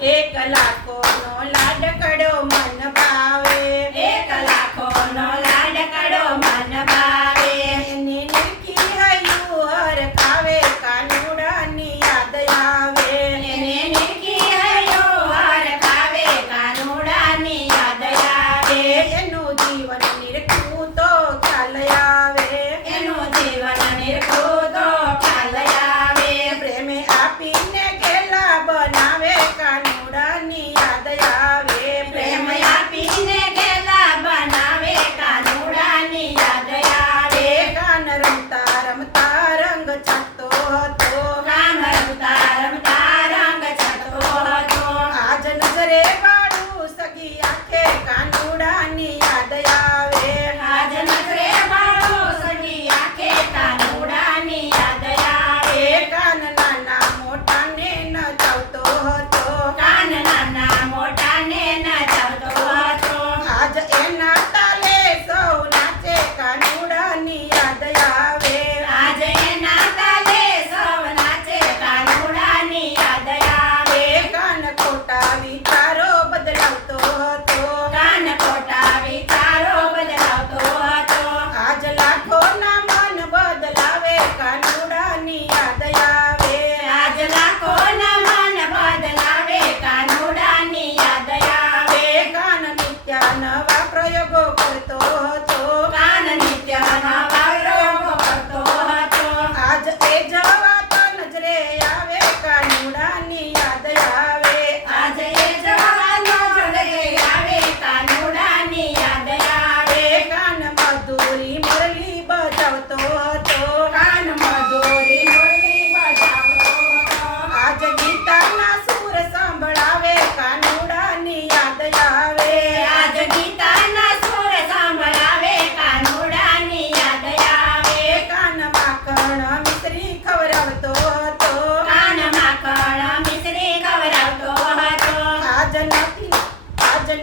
એક લાખોનો લાડકડો મન ભાવે, એક લાખોનો લાડકડો મન ભાવે. એની નીરખી હૈયું હરખાવે, કાનુડાની યાદ આવે. એને નીરખી હૈયું હરખાવે, કાનુડાની યાદ આવે. એનું જીવન નીરખું તો ખ્યાલ આવે. એનું જીવન નીરખું તો ખ્યાલ આવે. પ્રેમે આપીને ગેલા બનાવે, કાનુડાની યાદ આવે. પ્રેમ આપીને ગેલા બનાવે, કાનુડાની યાદ આવે. કાન રમતા રમતા રંગ છાંટતો હતો, કાન રમતા રમતા રંગ છતો હતો. આજ નજરે વાળું સગી આંખે કાનુડાની યાદ આવે. આજ નજરે વાળો સગી આંખે કાનુડાની યાદ આવે. કાન નાના મોટાને નચાવતો હતો, કાન નાના મોટાને નચાવતો હતો. આજ એના તાલે સૌ નાચે, કાનુડાની યાદ આવે. આજ એના તાલે સૌ નાચે, કાનુડાની યાદ આવે. કાન ખોટા વિચારો બદલાવતો હતો, કાન ખોટા વિચારો બદલાવતો હતો. આજ લાખોના મન બદલાવે, કાનુડાની યાદ આવે. આજ લાખોના મન બદલાવે, કાનુડાની યાદ આવે. કાન નિત્ય નવા પ્રયોગો કરતો હતો, કાન નિત્ય નવા પ્રયોગો કરતો હતો. આજ એ જવાતો નજરે આવે, કાનુડાની યાદ આવે. આજ એ જવાનો જોડે આવે, કાનુડાની યાદ આવે. કાન મધુરી મુરલી બજાવતો હતો, કાન મધુરી મુરલી બજાવતો હતો. આજ ગીતાના સૂર સંભળાવે, કાનુડાની યાદ આવે. આજ ગીતાના સુર સાંભળાવે, કાનુડાની યાદ આવે. કાન માખણ મિશ્રી ખવડાવતો હતો, કાન માખણ મિશ્રી ખવડાવતો હતો. આજ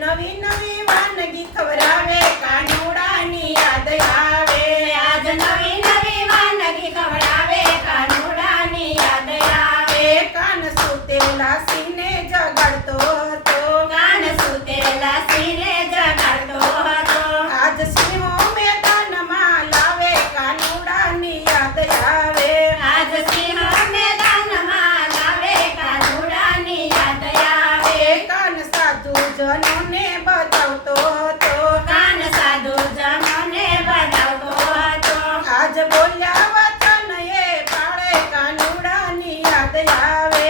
નવી નવી વાનગી ખવડાવે, કાનુડાની યાદ આવે. આજ નવી નવી વાનગી ખવડાવે, કાનુડાની યાદ આવે. કાન સુતેલા સિંહને જગાડતો હતો, કાન સુતેલા સિંહને જગાડતો હતો. આજ સિંહો મેદાનમાં લાવે, કાનુડાની યાદ આવે. આજ સિંહ મેદાનમાં લાવે, કાનુડાની યાદ આવે. કાન સાધુ જનોને બતાવતો હતો, કાન સાધુ જનોને બતાવતો હતો. આજ બોલ્યા વચન એ પાળે, કાનુડાની યાદ આવે.